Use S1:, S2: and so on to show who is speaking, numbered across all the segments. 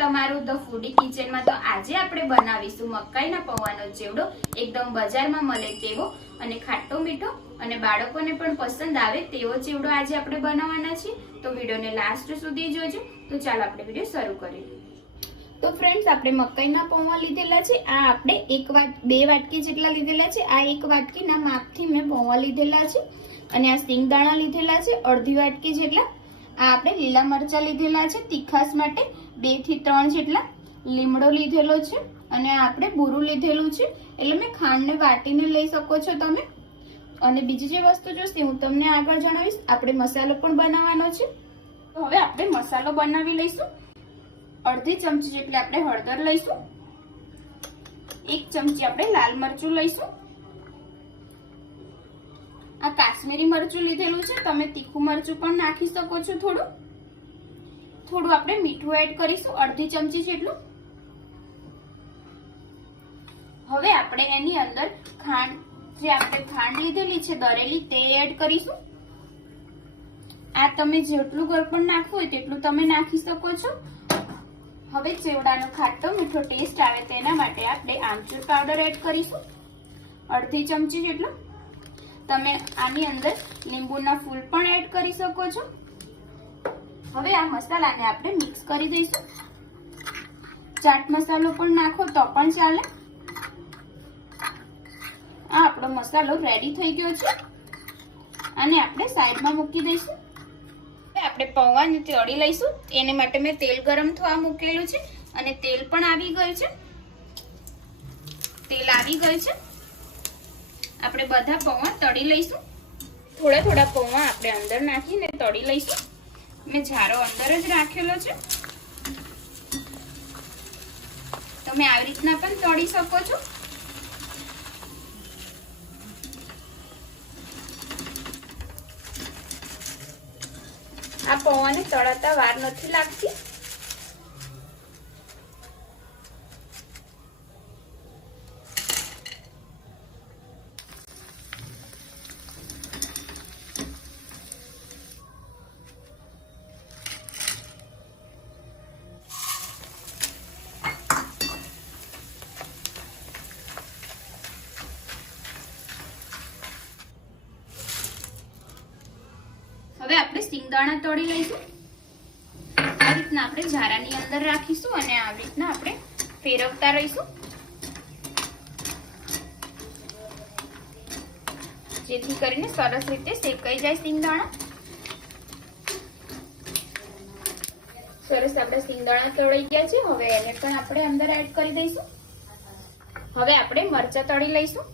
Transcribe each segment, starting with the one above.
S1: તમારું ધ ફૂડી કિચનમાં તો આજે આપણે બનાવીશું મકાઈના પૌવાનો ચેવડો. એકદમ બજારમાં મળે તેવો અને ખાટો મીઠો અને બાળકોને પણ પસંદ આવે તેવો ચેવડો આજે આપણે બનાવવાના છીએ. તો વિડીયોને લાસ્ટ સુધી જોજો. તો ચાલો આપણે વીડિયો શરૂ કરીએ. તો ફ્રેન્ડ્સ આપણે મકાઈના પૌવા લીધેલા છે. આ આપણે એક વાટ, બે વાટકી જેટલા લીધેલા છે. આ એક વાટકીના માપથી મેં પૌવા લીધેલા છે. અને આ સિંગદાણા લીધેલા છે. અડધી વાટકી જેટલા. આ આપણે લીલા મરચા લીધેલા છે તીખાસ માટે. બેથી ત્રણ જેટલા લીમડો લીધેલો છે અને આપણે બુરું લીધેલું છે. એટલે મેં ખાંડને વાટીને લઈ શકો છો તમે. અને બીજી જે વસ્તુ જોશે, હું તમને આગળ જણાવીશ. આપણે મસાલો પણ બનાવવાનો છે. તો હવે આપણે મસાલો બનાવી લઈશું. અડધી ચમચી જેટલી આપણે હળદર લઈશું. એક ચમચી આપણે લાલ મરચું લઈશું. આ કાશ્મીરી મરચું લીધેલું છે. તમે તીખું મરચું પણ નાખી શકો છો થોડું. થોડું આપણે મીઠું એડ કરીશું, અડધી ચમચી જેટલું. હવે આપણે એની અંદર ખાંડ, જે આપણે ખાંડ લીધેલી છે, દરેલી તે એડ કરીશું. આ તમે જેટલું ગળપણ નાખવું હોય તેટલું તમે નાખી શકો છો. હવે ચેવડાનો ખાટો મીઠો ટેસ્ટ આવે તેના માટે આપણે આમચૂર પાવડર એડ કરીશું. અડધી ચમચી જેટલો. તમે આની અંદર લીંબુના ફૂલ પણ એડ કરી શકો છો. હવે આ મસાલાને આપણે મિક્સ કરી દઈશું. ચાટ મસાલો પણ નાખો તો પણ ચાલે. આ આપણો મસાલો રેડી થઈ ગયો છે. અને આપણે સાઈડમાં મૂકી દઈશું. આપણે પૌવાને તળી લઈશું. એને માટે મેં તેલ ગરમ થવા મૂકેલું છે અને તેલ પણ આવી ગયું છે. તેલ આવી ગયું છે. આપણે બધા પૌવા તળી લઈશું. થોડા થોડા પૌવા આપણે અંદર નાખીને તળી લઈશું. મેં ઝારો અંદર જ રાખેલો છે. તમે આવી રીતના પણ તળી શકો છો. આ પૌવાને તળાતા વાર નથી લાગતી હવે આપણે સિંગદાણા તળી લઈશું. આ રીતના આપણે ઝારાની અંદર રાખીશું અને આવી રીતના આપણે ફેરવતા રહીશું. જેથી કરીને સરસ રીતે શેકાઈ જાય સિંગદાણા. સરસ આપણે સિંગદાણા તળાઈ ગયા છે. હવે એને પણ આપણે અંદર એડ કરી દઈશું. હવે આપણે મરચા તળી લઈશું.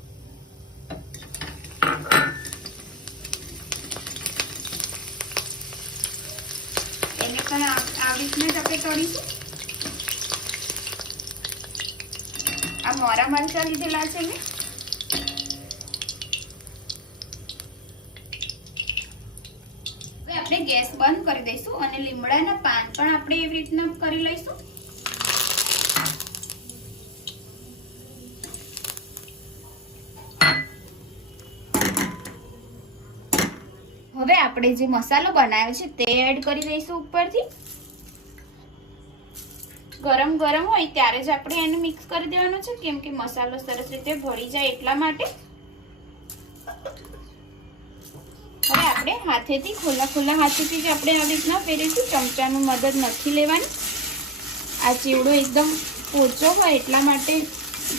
S1: એને પણ આવી રીતના જ આપણે તળીશું? આ મોરા મરચા લીધેલા છે મેં આપણે ગેસ બંધ કરી દઈશું અને લીમડાના પાન પણ આપણે એવી રીતના કરી લઈશું. હવે આપણે જે મસાલો બનાવ્યો છે તે એડ કરી દઈશું ઉપરથી. ગરમ ગરમ હોય ત્યારે જ આપણે એને મિક્સ કરી દેવાનો છે, કેમ કે મસાલો સરસ રીતે ભળી જાય એટલા માટે. હવે આપણે હાથેથી ખુલ્લા ખુલ્લા હાથેથી જ આપણે આવી રીતના ફેરીશું ચમચાનું મદદ નથી લેવાની. આ ચીવડો એકદમ પોચો હોય એટલા માટે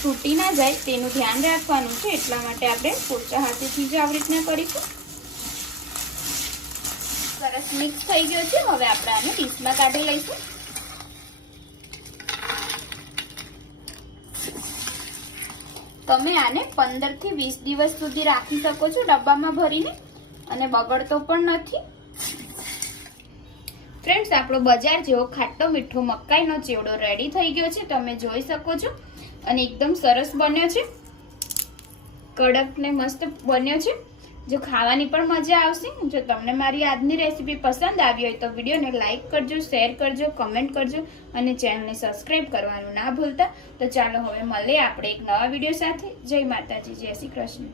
S1: તૂટી ના જાય, તેનું ધ્યાન રાખવાનું છે, એટલા માટે આપણે પોચા હાથેથી જ આવી રીતના કરીશું. સરસ મિક્સ થઈ ગયો છે. હવે આપણે આને ડીશમાં કાઢી લઈશું. તમે આને પંદરથી વીસ દિવસ સુધી રાખી શકો છો ડબ્બામાં ભરીને. અને બગડતો પણ નથી. ફ્રેન્ડ્સ આપણો બજાર જેવો ખાટો મીઠો મકાઈનો ચેવડો રેડી થઈ ગયો છે. તમે જોઈ શકો છો. અને એકદમ સરસ બન્યો છે. કડક ને મસ્ત બન્યો છે. જો ખાવાની પણ મજા આવશે, જો તમને મારી આજની રેસીપી પસંદ આવી હોય તો વિડીયોને લાઇક કરજો, શેર કરજો, કમેન્ટ કરજો અને ચેનલને સબસ્ક્રાઇબ કરવાનું ના ભૂલતા. તો ચાલો હવે મળીએ આપણે એક નવા વીડિયો સાથે. જય માતાજી, જય શ્રી કૃષ્ણ.